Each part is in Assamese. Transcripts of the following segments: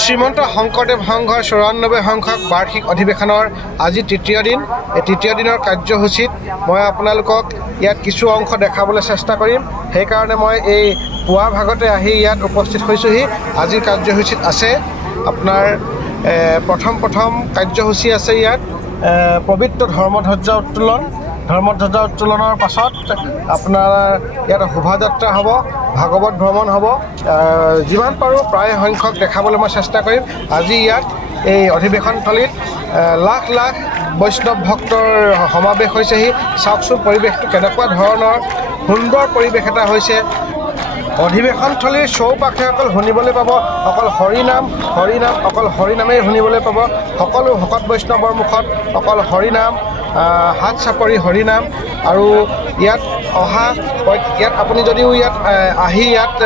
শ্ৰীমন্ত শংকৰদেৱ সংঘৰ ৯৪ সংখ্যক বাৰ্ষিক অধিৱেশনৰ আজি তৃতীয় দিন। এই তৃতীয় দিনৰ কাৰ্যসূচীত মই আপোনালোকক ইয়াত কিছু অংশ দেখাবলৈ চেষ্টা কৰিম। সেইকাৰণে মই এই পুৱা ভাগতে আহি ইয়াত উপস্থিত হৈছোহি। আজিৰ কাৰ্যসূচীত আছে আপোনাৰ প্ৰথম কাৰ্যসূচী আছে ইয়াত পবিত্ৰ ধৰ্মধ্বজা উত্তোলন। ধৰ্মধ্বজা উত্তোলনৰ পাছত আপোনাৰ ইয়াত শোভাযাত্ৰা হ'ব, ভাগৱত ভ্ৰমণ হ'ব। যিমান পাৰোঁ প্ৰায় সংখ্যক দেখাবলৈ মই চেষ্টা কৰিম। আজি ইয়াত এই অধিৱেশনস্থলীত লাখ লাখ বৈষ্ণৱ ভক্তৰ সমাৱেশ হৈছেহি। চাওকচোন পৰিৱেশটো কেনেকুৱা ধৰণৰ সুন্দৰ পৰিৱেশ এটা হৈছে। অধিৱেশনস্থলীৰ চৌপাশে অকল শুনিবলৈ পাব অকল হৰিনাম, অকল হৰিনামেই শুনিবলৈ পাব। সকলো ভকত বৈষ্ণৱৰ মুখত অকল হৰিনাম, হাত চাপৰি হৰিনাম। আৰু ইয়াত আপুনি যদিও ইয়াত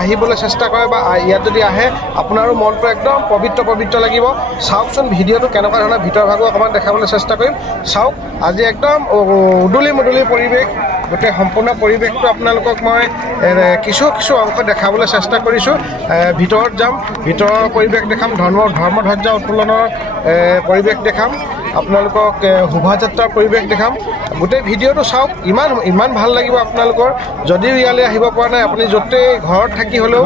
আহিবলৈ চেষ্টা কৰে বা ইয়াত যদি আহে আপোনাৰো মনটো একদম পবিত্ৰ লাগিব। চাওকচোন ভিডিঅ'টো কেনেকুৱা ধৰণৰ ভিতৰ ভাগো অকণমান দেখাবলৈ চেষ্টা কৰিম। চাওক আজি একদম উদুলি মুদুলি পৰিৱেশ। গোটেই সম্পূৰ্ণ পৰিৱেশটো আপোনালোকক মই কিছু অংশ দেখাবলৈ চেষ্টা কৰিছোঁ। ভিতৰত যাম, ভিতৰৰ পৰিৱেশ দেখাম, ধৰ্মধ্বজা উত্তোলনৰ পৰিৱেশ দেখাম, আপোনালোকক শোভাযাত্ৰাৰ পৰিৱেশ দেখাম। গোটেই ভিডিঅ'টো চাওক, ইমান ভাল লাগিব আপোনালোকৰ। যদিও ইয়ালৈ আহিব পৰা নাই, আপুনি য'তেই ঘৰত থাকি হ'লেও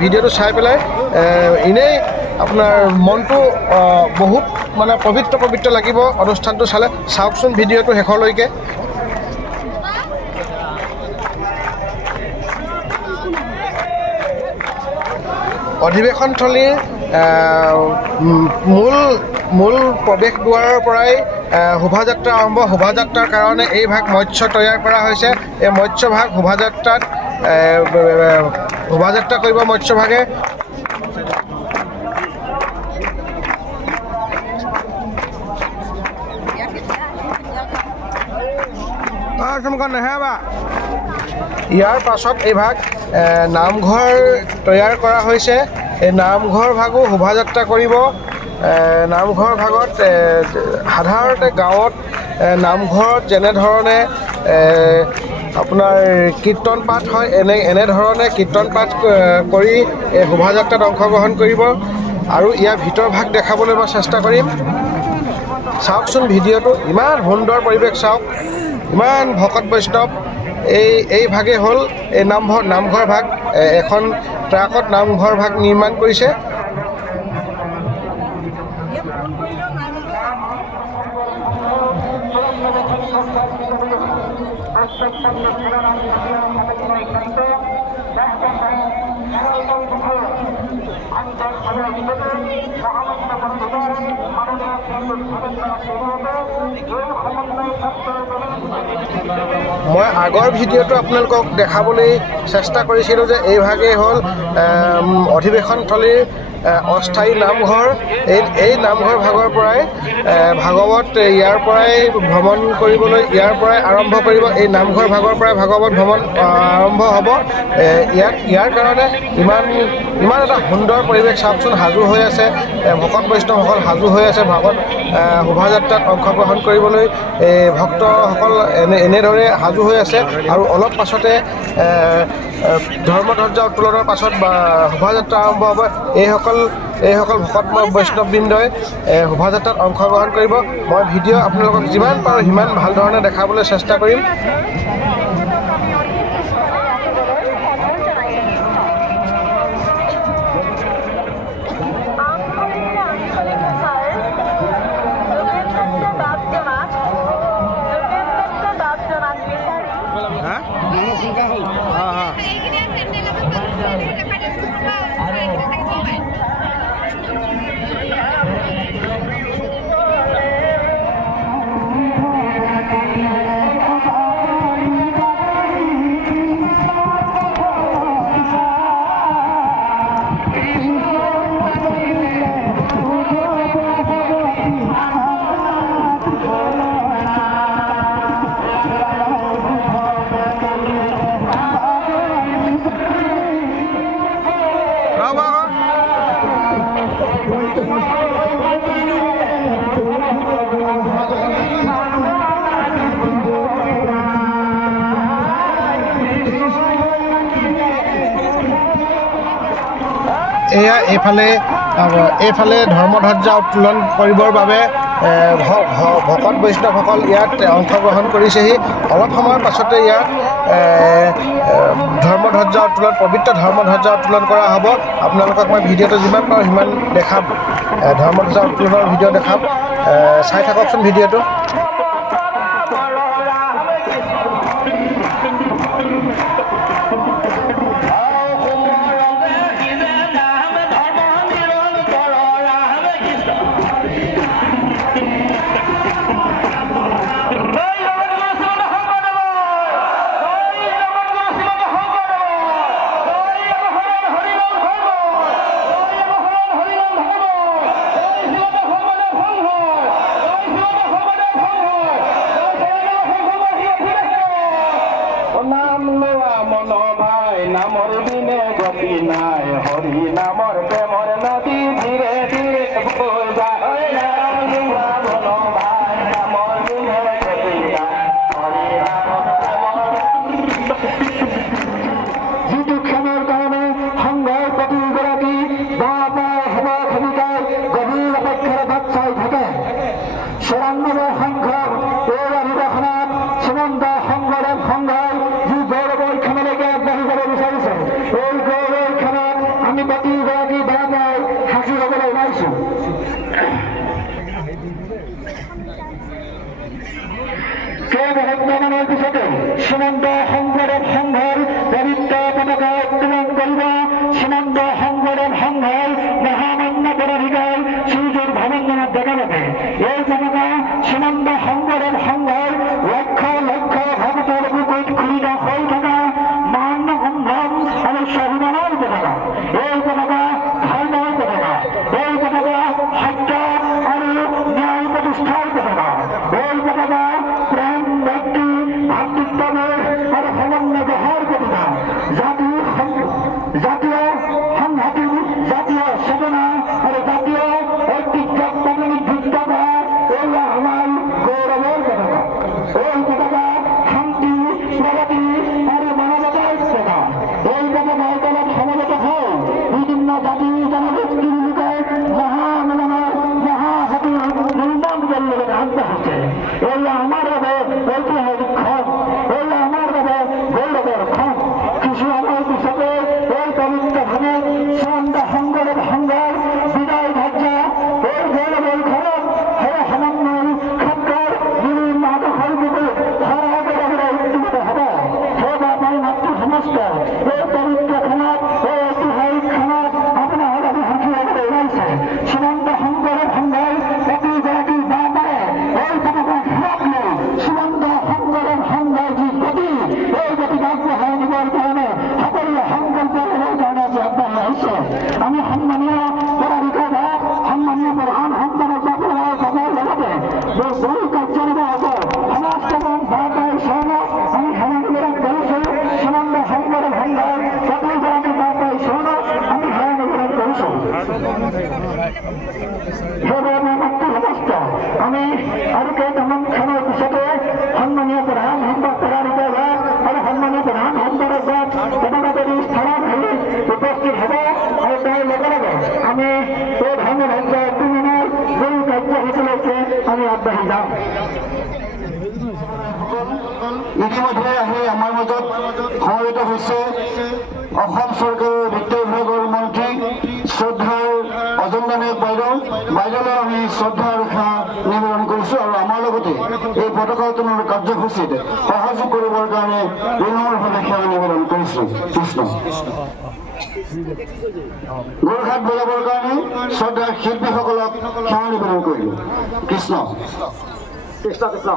ভিডিঅ'টো চাই পেলাই এনেই আপোনাৰ মনটো বহুত মানে পবিত্ৰ লাগিব অনুষ্ঠানটো চালে। চাওকচোন ভিডিঅ'টো শেষলৈকে। অধিৱেশনস্থলীৰ মূল প্ৰৱেশ দুৱাৰৰ পৰাই শোভাযাত্ৰা আৰম্ভ। শোভাযাত্ৰাৰ কাৰণে এই ভাগ মৎস্য তৈয়াৰ কৰা হৈছে। এই মৎস্য ভাগ শোভাযাত্ৰাত শোভাযাত্ৰা কৰিব মৎস্য ভাগে। ইয়াৰ পাছত এই ভাগ নামঘৰ তৈয়াৰ কৰা হৈছে। এই নামঘৰ ভাগো শোভাযাত্ৰা কৰিব। নামঘৰ ভাগত সাধাৰণতে গাঁৱত নামঘৰত যেনেধৰণে আপোনাৰ কীৰ্তন পাঠ হয়, এনেধৰণে কীৰ্তন পাঠ কৰি এই শোভাযাত্ৰাত অংশগ্ৰহণ কৰিব। আৰু ইয়াৰ ভিতৰ ভাগ দেখাবলৈ মই চেষ্টা কৰিম। চাওকচোন ভিডিঅ'টো, ইমান সুন্দৰ পৰিৱেশ চাওক, ইমান ভকত বৈষ্ণৱ। এই ভাগে হ'ল এই নামঘৰ ভাগ। এখন ট্ৰাকত নামঘৰ ভাগ নিৰ্মাণ কৰিছে। মই আগৰ ভিডিঅ'টো আপোনালোকক দেখাবলৈ চেষ্টা কৰিছিলোঁ যে এই ভাগেই হ'ল অধিৱেশনস্থলীৰ অস্থায়ী নামঘৰ। এই নামঘৰ ভাগৰ পৰাই ভাগৱত ইয়াৰ পৰাই ভ্ৰমণ কৰিবলৈ ইয়াৰ পৰাই আৰম্ভ কৰিব। এই নামঘৰ ভাগৰ পৰাই ভাগৱত ভ্ৰমণ আৰম্ভ হ'ব। ইয়াৰ কাৰণে ইমান এটা সুন্দৰ পৰিৱেশ। চাওকচোন সাজু হৈ আছে, ভকত বৈষ্ণৱসকল সাজু হৈ আছে ভাগৱত শোভাযাত্ৰাত অংশগ্ৰহণ কৰিবলৈ। ভক্তসকল এনেদৰে সাজু হৈ আছে। আৰু অলপ পাছতে ধৰ্মধ্বজা উত্তোলনৰ পাছত বা শোভাযাত্ৰা আৰম্ভ হ'ব। এইসকল ভকত বৈষ্ণৱবৃন্দই শোভাযাত্ৰাত অংশগ্ৰহণ কৰিব। মই ভিডিঅ' আপোনালোকক যিমান পাৰোঁ সিমান ভাল ধৰণে দেখাবলৈ চেষ্টা কৰিম। এয়া এইফালে ধৰ্মধ্বজা উত্তোলন কৰিবৰ বাবে ভকত বৈষ্ণৱসকল ইয়াত অংশগ্ৰহণ কৰিছেহি অলপ সময়ৰ পাছতে ইয়াত ধৰ্মধ্বজা উত্তোলন পবিত্ৰ ধৰ্মধ্বজা উত্তোলন কৰা হ'ব আপোনালোকক মই ভিডিঅ'টো যিমান পাৰোঁ সিমান দেখাম ধৰ্মধ্বজা উত্তোলনৰ ভিডিঅ' দেখাম চাই থাককচোন ভিডিঅ'টো ইতিমধ্যে আহি আমাৰ মাজত সমবেত হৈছে অসম চৰকাৰৰ বিত্ত বিভাগৰ মন্ত্ৰী শ্ৰদ্ধাৰ অজন্তা নায়ক বাইদেউলৈ আমি শ্ৰদ্ধা ৰেখা নিবেদন কৰিছোঁ আৰু আমাৰ লগতে এই পতাকা উত্তোলনৰ কাৰ্যসূচীত সহযোগ কৰিবৰ কাৰণে বিনম্ৰভাৱে সেৱা নিবেদন কৰিছোঁ কৃষ্ণ গোৰঘাট বজাবৰ কাৰণে শ্ৰদ্ধাৰ শিল্পীসকলক সেৱা নিবেদন কৰিলোঁ কৃষ্ণ কৃষ্ণ কৃষ্ণ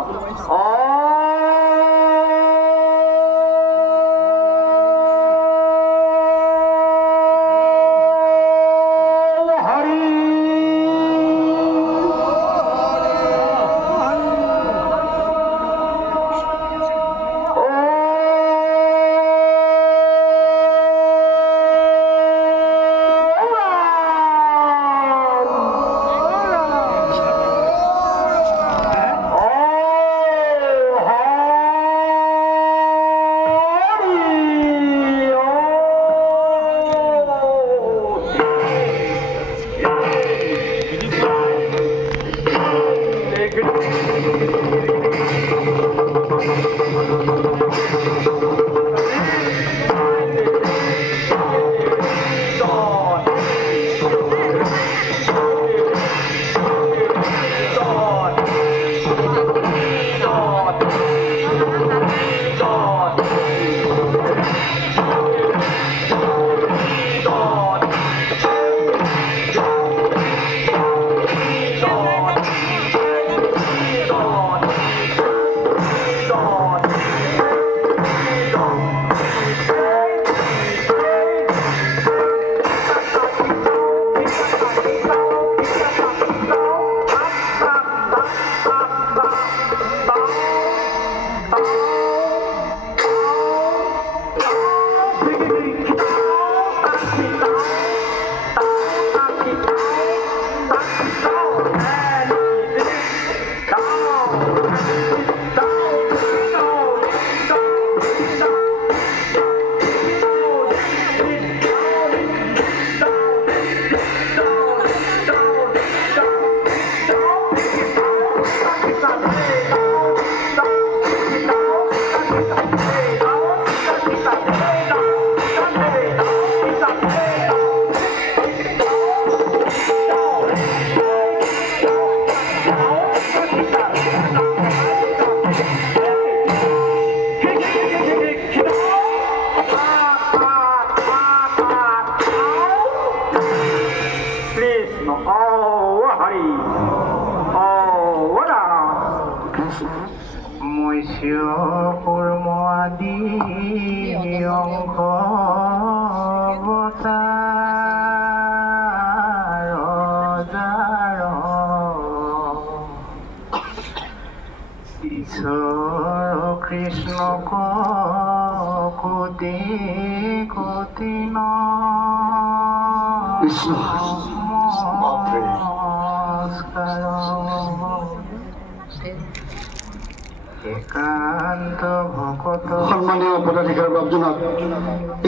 সন্মানীয় পদাধিকাৰী বাবজনক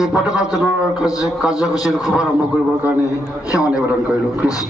এই পতাকা উত্তোলনৰ কাৰ্যসূচীৰ শুভাৰম্ভ কৰিবৰ কাৰণে সেৱা নিবেদন কৰিলোঁ। কৃষ্ণ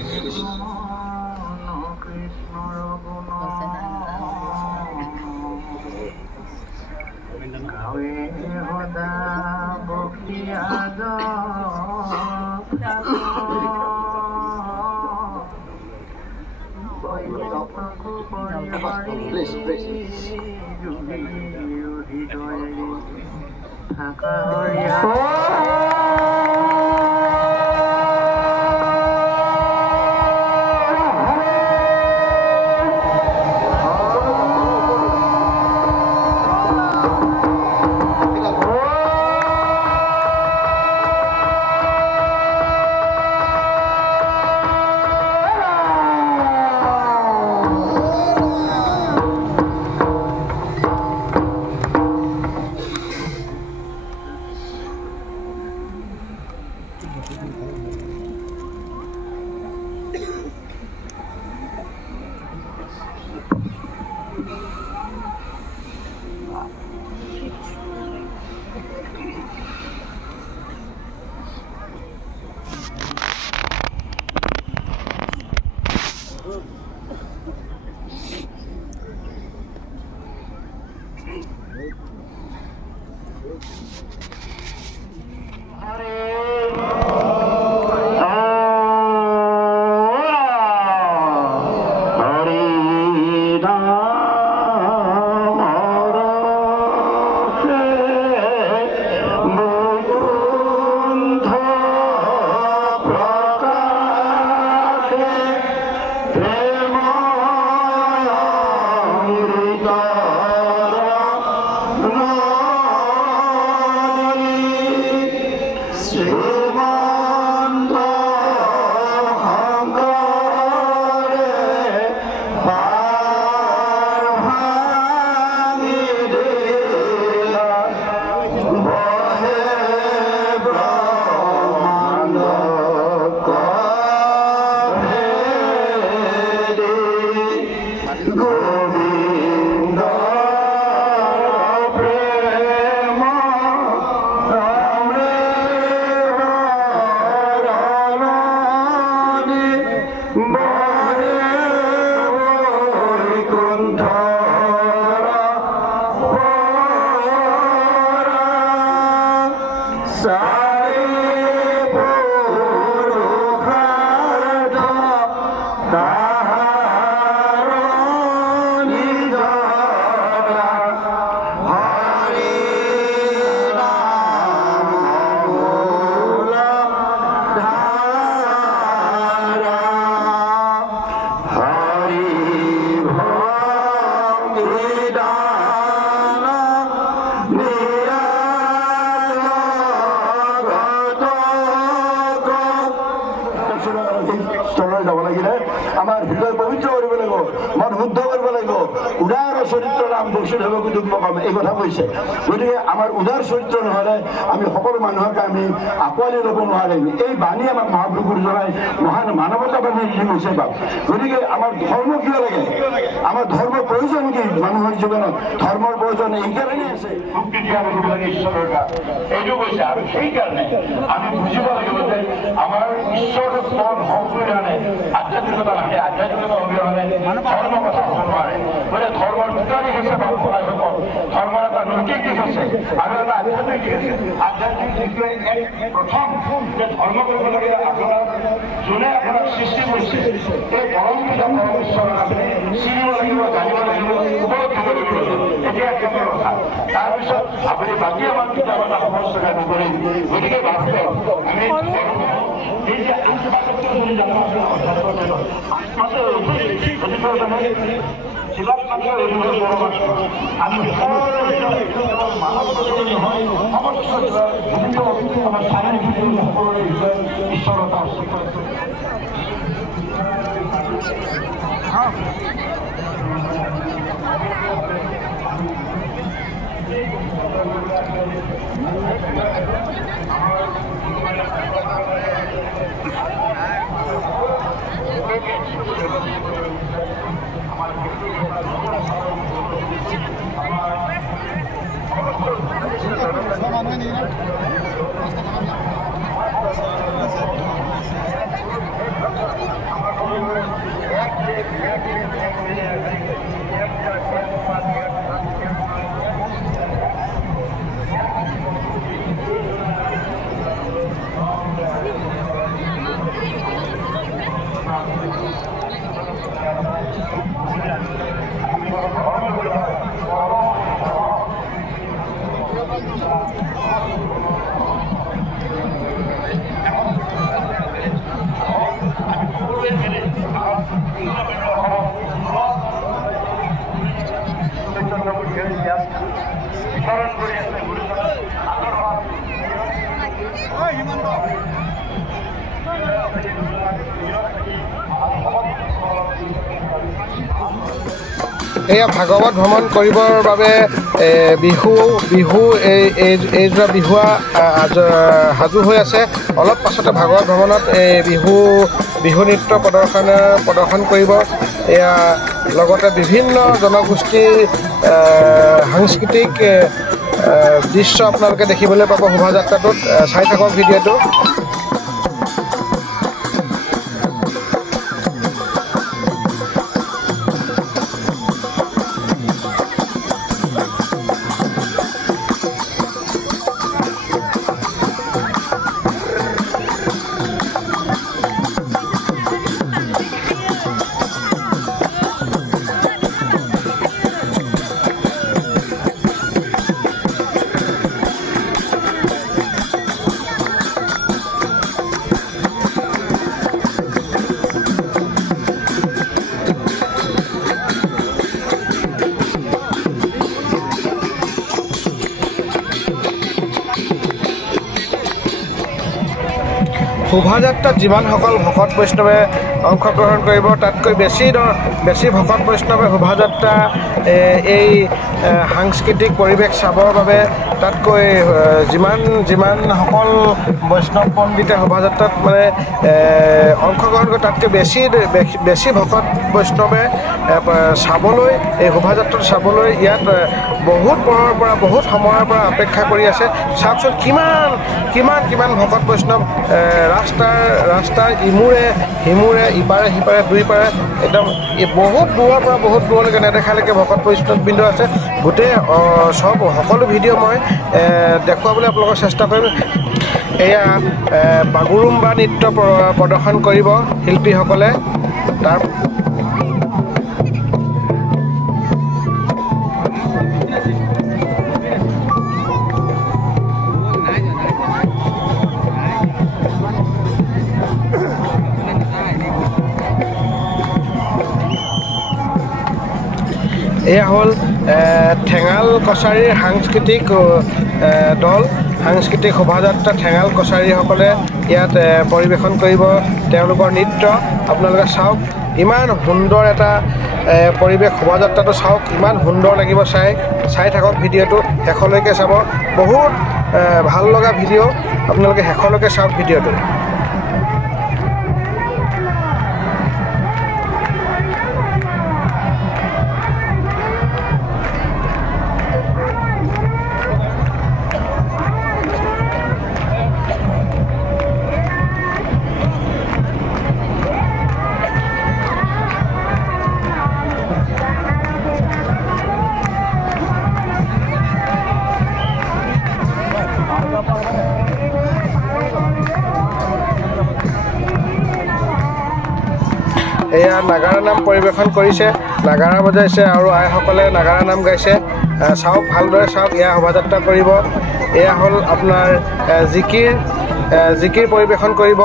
নাম বংশী হ'ব কিন্তু এই কথা কৈছে গতিকে আমাৰ উদাৰ চৰিত্ৰ নহ'লে আমি সকলো মানুহকে আমি আঁকোৱালি ল'ব নোৱাৰিম এই বাণী আমাক মহাপ্ৰভু গুৰুজনাই মহান মানৱতাবাদী দি গৈছে বাপ গতিকে আমাৰ ধৰ্ম কিয় লাগে আমাৰ ধৰ্মৰ প্ৰয়োজন কি মানুহৰ জীৱনত ধৰ্মৰ প্ৰয়োজন এইকাৰণেই আছে মুক্তি দিয়া লাগিব লাগে ঈশ্বৰৰ এইটো কৈছে আৰু সেইকাৰণে আমি বুজিব লাগিব যে আমাৰ ঈশ্বৰৰ স্মৰণ সংশোধনে আধ্যাত্মিকতা নাহে আধ্যাত্মিকতা অবিহনে ধৰ্ম কথা হ'ব নোৱাৰে গতিকে ধৰ্মৰ দুটা দিশ আছে বাপুসকল ধৰ্মৰ এটা নৈতিক দিশ আছে আৰু এটা আধ্যাত্মিক দিশ আছে আধ্যাত্মিক দিশটোৱে প্ৰথম যে ধৰ্ম কৰিব লাগে আপোনাৰ যোনে আপোনাক সৃষ্টি কৰিছে এই পৰম পিতা পৰম ঈশ্বৰক আপুনি চিনিব লাগিব জানিব লাগিব উপলব্ধি কৰিব লাগিব এতিয়া কেৱল কথা তাৰপিছত আপুনি বাকী আমাৰ কিতাপ এটা সমস্যা নকৰিম গতিকে ভাবিলে আমি এই যে আত্মাশক্তি যদি জানো আমি ঈশ্বৰতা এয়া ভাগৱত ভ্ৰমণ কৰিবৰ বাবে এইযোৰা বিহুৱা সাজু হৈ আছে অলপ পাছতে ভাগৱত ভ্ৰমণত বিহু নৃত্য প্ৰদৰ্শন কৰিব এয়া লগতে বিভিন্ন জনগোষ্ঠীৰ সাংস্কৃতিক দৃশ্য আপোনালোকে দেখিবলৈ পাব শোভাযাত্ৰাটোত চাই থাকক ভিডিঅ'টো শোভাযাত্ৰাত যিমানসকল ভকত বৈষ্ণৱে অংশগ্ৰহণ কৰিব তাতকৈ বেছি ভকত বৈষ্ণৱে শোভাযাত্ৰা এই সাংস্কৃতিক পৰিৱেশ চাবৰ বাবে তাতকৈ যিমানসকল বৈষ্ণৱ পণ্ডিতে শোভাযাত্ৰাত মানে অংশগ্ৰহণ কৰে তাতকৈ বেছি ভকত বৈষ্ণৱে চাবলৈ এই শোভাযাত্ৰাটো চাবলৈ ইয়াত বহুত পৰৰ পৰা বহুত সময়ৰ পৰা অপেক্ষা কৰি আছে চাওকচোন কিমান ভকত বৈষ্ণৱ ৰাস্তাৰ ইমূৰে সিমূৰে ইপাৰে সিপাৰে দুইপাৰে একদম বহুত দূৰৰ পৰা বহুত দূৰলৈকে নেদেখালৈকে ভকত বৈষ্ণৱবৃন্দ আছে গোটেই সকলো ভিডিঅ' মই দেখুৱাবলৈ আপোনালোকৰ চেষ্টা কৰিম এয়া বাগুৰুম্বা নৃত্য প্ৰদৰ্শন কৰিব শিল্পীসকলে তাৰ এয়া হ'ল ঠেঙাল কছাৰীৰ সাংস্কৃতিক দল সাংস্কৃতিক শোভাযাত্ৰা ঠেঙাল কছাৰীসকলে ইয়াত পৰিৱেশন কৰিব তেওঁলোকৰ নৃত্য আপোনালোকে চাওক ইমান সুন্দৰ এটা পৰিৱেশ শোভাযাত্ৰাটো চাওক ইমান সুন্দৰ লাগিব চাই থাকক ভিডিঅ'টো শেষলৈকে চাব বহুত ভাল লগা ভিডিঅ' আপোনালোকে শেষলৈকে চাওক ভিডিঅ'টো এয়া নাগাৰা নাম পৰিৱেশন কৰিছে নাগাৰা বজাইছে আৰু আইসকলে নাগাৰা নাম গাইছে চাওক ভালদৰে চাওক এয়া শোভাযাত্ৰা কৰিব এয়া হ'ল আপোনাৰ জিকিৰ পৰিৱেশন কৰিব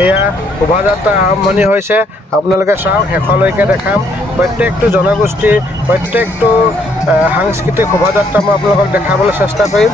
এয়া শোভাযাত্ৰা আৰম্ভণি হৈছে আপোনালোকে চাওক শেষলৈকে দেখাম প্ৰত্যেকটো জনগোষ্ঠীৰ প্ৰত্যেকটো সাংস্কৃতিক শোভাযাত্ৰা মই আপোনালোকক দেখাবলৈ চেষ্টা কৰিম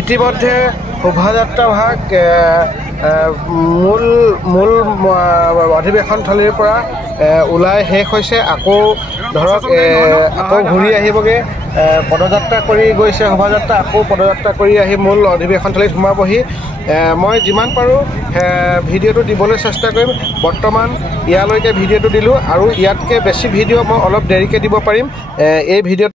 ইতিমধ্যে শোভাযাত্ৰা ভাগ মূল অধিৱেশনথলীৰ পৰা ওলাই শেষ হৈছে। আকৌ ধৰক আকৌ ঘূৰি আহিবগৈ, পদযাত্ৰা কৰি গৈছে শোভাযাত্ৰা, আকৌ পদযাত্ৰা কৰি আহি মূল অধিৱেশনথলীত সোমাবহি। মই যিমান পাৰোঁ ভিডিঅ'টো দিবলৈ চেষ্টা কৰিম। বৰ্তমান ইয়ালৈকে ভিডিঅ'টো দিলোঁ, আৰু ইয়াতকৈ বেছি ভিডিঅ' মই অলপ দেৰিকৈ দিব পাৰিম। এই ভিডিঅ'ত